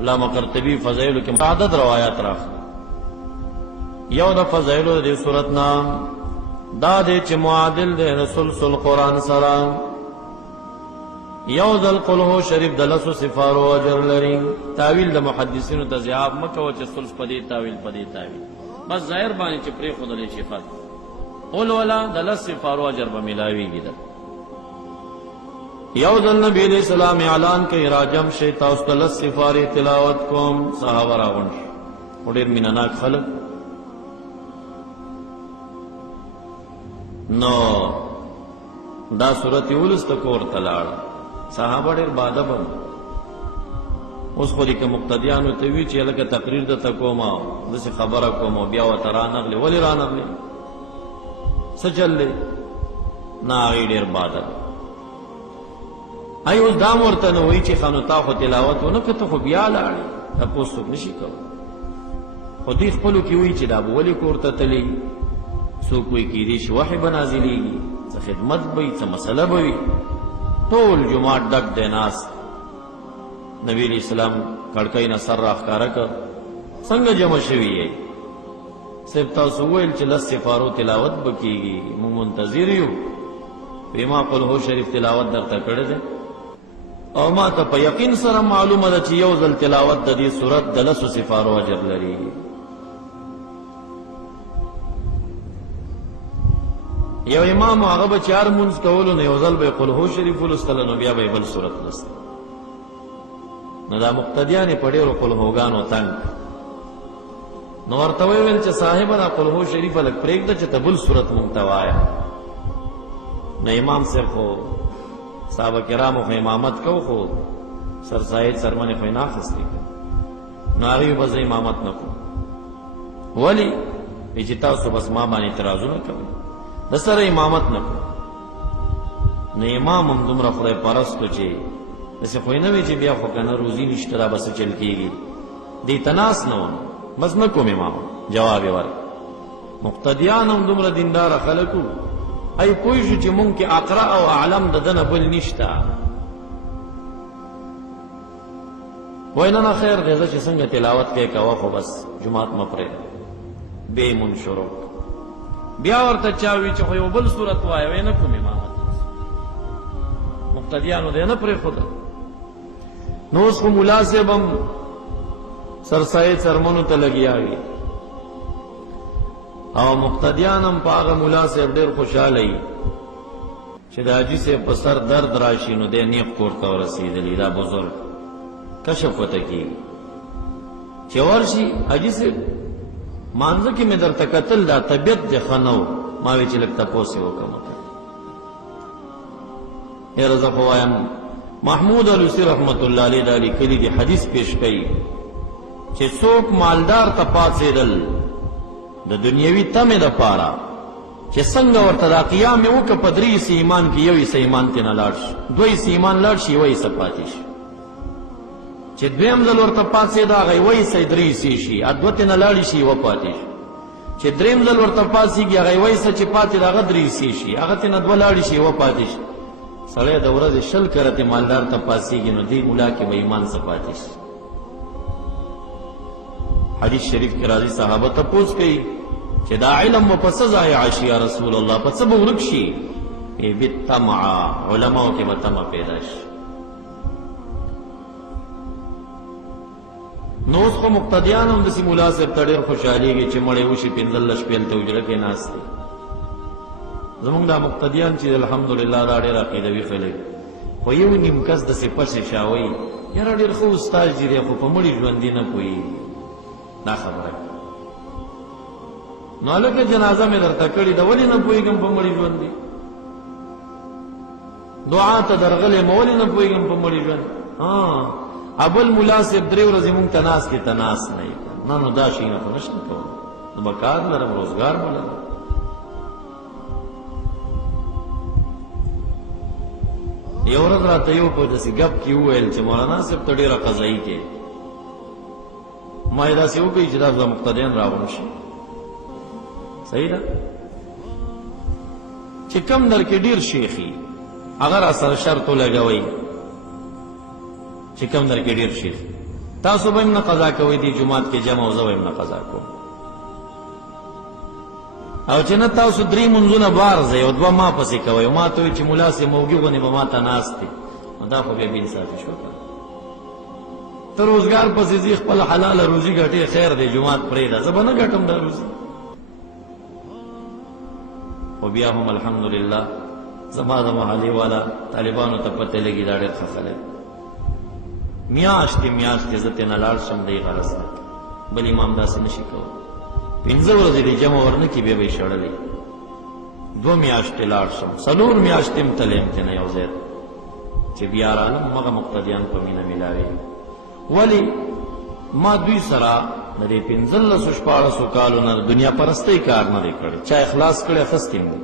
علامہ قرطبی فضائل کے متعدد روایات راخ یو دا فضائل دے صورتنا دا دے چھ معادل دے سلسل قرآن سلام یو دل قلہو شریف دلسو سفارو اجر لری تاویل دا محدثین تزیاب مکو چھ سلس پدی تاویل پدی تاویل بس ظاہر بانی چھ پری خود علی شفت قول والا دلس سفارو اجر بملاوی گی دا یو دل نبی علیہ السلام اعلان کئی راجم شیطا اس دلس سفاری تلاوت کوم صحابہ راونش اڈیر منناک خلق نو دا صورت اولس تکور تلاڑ صحابہ ڈیر بادہ بن اس خودی کے مقتدیانو تیوی چی لکا تقریر دا تکوما دسی خبر کوما بیاو ترانغ لے ولی رانغ لے سچل لے نا آگئی ڈیر بادہ آئی اس دام ورطن ہوئی چی خانو تاخو تلاوت ہونا کتا خو بیا لاری اپوس سک نشی کرو خودی خپلو کی ہوئی چی دابو ولی کورتا تلی سو کوئی کی دیش وحی بنازلی گی سا خدمت بی سا مسئلہ بی طول جماعت ڈک دے ناس نبی علیہ السلام کڑکئی نا سر راخ کارکا سنگ جمع شوی ہے سبتا سویل چی لس سفارو تلاوت بکی گی منتظریو پیما قلہو شریف تلاوت در تکڑ دے او ما تا پا یقین سر معلوم دا چی یوزل تلاوت دا دی صورت دلسو سفارو اجر لری یو امام آغا چار منز کولو نیوزل بے قلہو شریف الستلنو بیا بے بل صورت لست نو دا مقتدیانی پڑی رو قلہوگانو تنگ نو ارتوی ویل چا صاحب دا قلہو شریف لک پریک دا چا تبل صورت منتوایا نو امام سے خو صحابہ کرامو خو امامت کو خو سر ساید سرمن خو ناخستی کر نو آغیو بز امامت نکو ولی ایچتا سو بس ما بانی ترازو نکو دسر امامت نکو نو امام ہم دمرا خدای پرستو چی دسی خوی نوی چی بیا خو کنا روزی نشترا بس چل کی گی دی تناس نو بس نکوم امام جواب ور مقتدیان ہم دمرا دیندار خلقو ای پویشو چی مون کی اقرأ او اعلم ددن بل نشتا ویننا خیر غیزا چی سنگ تلاوت کے کوا خو بس جماعت مپرے بے من شروع بیا ورته چاوی چې خو یو بل صورت وایو نه کوم امامت مقتدیانو دې نه پرې خود نو اوس خو مناسبم سرسایه سرمنو ته لګیاوی او مقتدیانم پاغه مناسب ډېر خوشاله ای چې د حاجی سے په سر درد راشي نو دې نیق کوړه ورسېدلی دا بزرگ کشف وته کی چې ورشي حاجی سے مانزه کی میں در تکتل دا طبیعت دے خنو ماوی چی لگتا پوسی ہوکا مکر اے رضا خوایم محمود علیسی رحمت اللہ علیہ دالی کلی دی حدیث پیش کئی چی سوک مالدار تا پاس دل دا دنیاوی تم دا پارا چی سنگ ورطا دا قیام اوکا پدری سی ایمان کی یوی سی ایمان تینا لارش دوی سی ایمان لارش یوی سپاتیش چی دویم دل ورطا پاسی دا غی وی سی دری سی شی ادوتی نلالی شی و پاتیش چی دریم دل ورطا پاسی گی غی وی سی چی پاتی دا غدری سی شی اغتی ندولالی شی و پاتیش سڑے دا ورد شل کرتی مالدار تا پاسی گی نو دی مولا کی و ایمان سا پاتیش حدیث شریف کی راضی صحابہ تا پوچھ گئی چی دا علم و پسز آئی عاشی یا رسول اللہ پسب ورکشی ای بالتمع علماء کے بتمع پیداش نو اس کو مقتدیان ہم دسی مناسب تڑیر خوشحالی گی چی مڑے وشی پندل لش پیلتے اجرہ کے ناس تے زمان دا مقتدیان چیز الحمدللہ دا دیر عقیدوی خلق خو یو نمکس دسی پس شاوی یرا دیر خو استاج دیری خو پا مڑی جواندی نا کوئی نا خبر ہے نو علکہ جنازہ میں در تکڑی دا ولی نا کوئی گم پا مڑی جواندی دعا تا درغل مولی نا کوئی گم پا مڑی جواندی ابل مناسب دریو رزی مونگ تناس کی تناس نہیں نانو دا شینا خو نشن کون نو بکار لرم روزگار بلرم یو رد را تیو پا دسی گپ کی ہوئل چی مولانا سب تڑیر قضائی کے مائی دا سی ہو گئی جدا دا مقتدین راونشی صحیح دا چی کم در کے دیر شیخی اگر اثر شرطو لگوئی چی کم در کے دیر شیخ تاسو به نه قضا کوئ دی جمعات کې جمع او زه به نه قضا کوم او چې نه تاسو درې منځونه بار ځئ او دوه ما پسې کوئ ما ته وایي چې ملا صاحب موږي غونې به ما ته ناست دی نو دا خو بیا بې انصافي شوه که ته روزګار پسې ځي خپل حلاله روزي ګټې خیر دی جمعات پرېږده زه به نه ګټم دا روزي خو بیا هم الحمدلله زما د محلې والا طالبانو ته پته لګي دا ډېر ښه خلک میاشتې زه ترېنه لاړ شم دی غرض نه بل امام داسې نه شي کولی 5 ورځې دی جمع ورنه کړي بیا به یې شړلی 2 میاشتې لاړ شم 4 میاشتې م تلی یم ترېنه یو ځای چې بیا رالم مغه مقتدیان په مینه میلاوېږي ولې ما دوی سره د دې 15-14 کالو نه دنیا پرستۍ کار نه دی کړی چا اخلاص کړی اخیستی م دی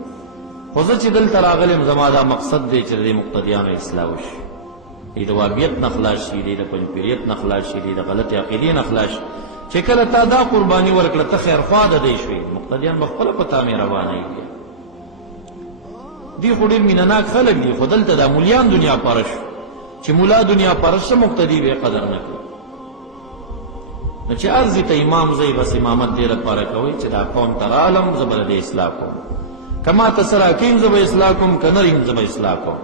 خو زه چې دلته راغلم زما دا مقصد دی چې د دې مقتدیانو اصلاح وشي دی د وهابیت نه خلاص شي دی د پنجپیریت نه خلاص شي دی د غلطې عقیدې نه خلاص شي چې کله تا دا قرباني ورکړه ته خیرخوا د دی شوې مقتدیان به خپله په تا مهربانوي دی خو ډېر مینهناک خلک دي خو دلته دا مولیان دنیا پاره شو چې مولا دنیا پاره شه مقتدي به قدر نه کوي نو چې ارضي ته امام زی بس امامت دې لپاره کوي چې دا قوم ته رالم زه به د اصلاح کوم کما ته سره کیم زه به اصلاح کوم که نه ریم زه به اصلاح کوم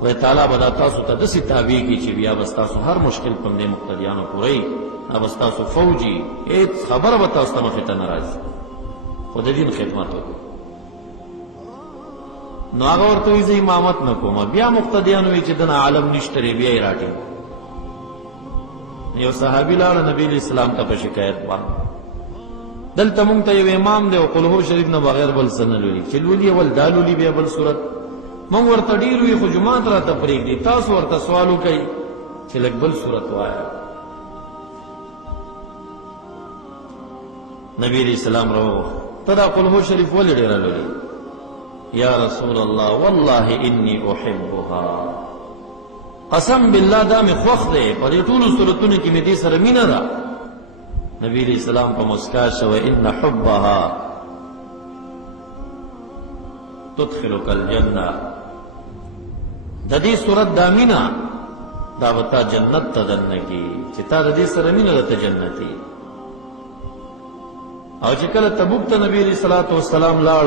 خدای تعالی به دا تاسو ته داسې تابع کړي چې بیا بس تاسو هر مشکل په همدې مقتدیانو پوروئ دا بس تاسو فوجي هېڅ خبره به تاسو ته مخې ته نه راځي خو د دین خدمت وکړئ نو هغه ورته وایي زه امامت نه کوم بیا مقتدیان وایي چې دنه عالم نشته دی بیا یې راټینګ یو صحابي لاړه نبي علیه السلام ته په شکایت باندې دلته مونږ ته یو امام دی او قل هو شریف نه بغیر بل څه نه لولي چې لولي اول دا لولي بیا بل صورت مونږ ورته ډېر وي خو جومات راته پرېږدي تاسو ورته سوال وکئ چې لږ بل صورت وایه نبی علیه السلام راوغوښت ته دا قل هو شریف ولې ډېره لولي یا رسول الله والله انی احبها قسم بالله دا مې خوښ دی په دې ټولو صورتونو کې مې دې سره مینه ده نبی علیہ السلام په مسکا شو ان حبها تدخلك الجنه د دې صورت دا مینه دا وتا جنت ته دنګي چې تا د دې سره مینه ده جنتی او چې کله تبوک ته نبی علیہ الصلوۃ والسلام لاړ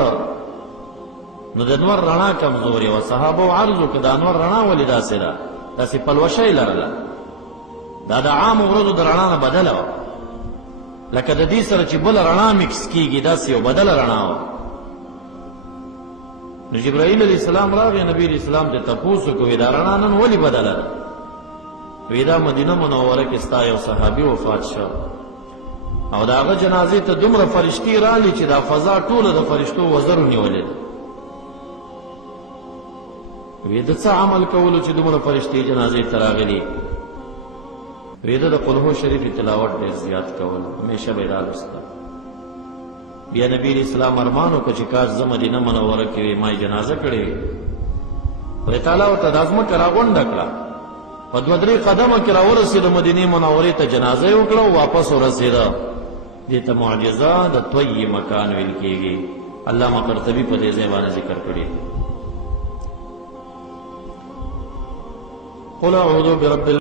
نو د انور رڼا کمزوري او صحابه عرض وکړ د انور رڼا ولې داسې ده داسې پلوشۍ لرله دا د عام ورځو د رڼا نه بدله وه لکه د دې سره چې بله رڼا مکس کېږي داسې یو بدله رڼا وه نو جبرائیل علیه السلام راغی نبي علیه السلام ته تپوس وکړو دا رڼا نن ولې بدله ده وی دا مدینه منوره کې ستا یو صحابي وفات شو او د هغه جنازې ته دومره فرشتې رالي چې دا فضا ټوله د فرشتو وزرو نیولې ده وی د څه عمل کولو چې دومره فرشتې جنازې ته راغلي وی د قل هو شریف تلاوت ډېر زیات کول همیشه به یې رالوسته بیا نبی علیه السلام ارمان وکړه چې کاش زه مدینه منوره کې وی ما یې جنازه کړې وي خدای تعالی ورته دا ځمکه راغونډه کړه په 2-3 قدمه کې راورسېده مدینې منورې ته جنازه یې وکړه او واپس ورسېده دې ته معجزه د طی مکان ویل کېږي علامه قرطبي په دې ځای باندې ذکر کړی قل اعوذ برب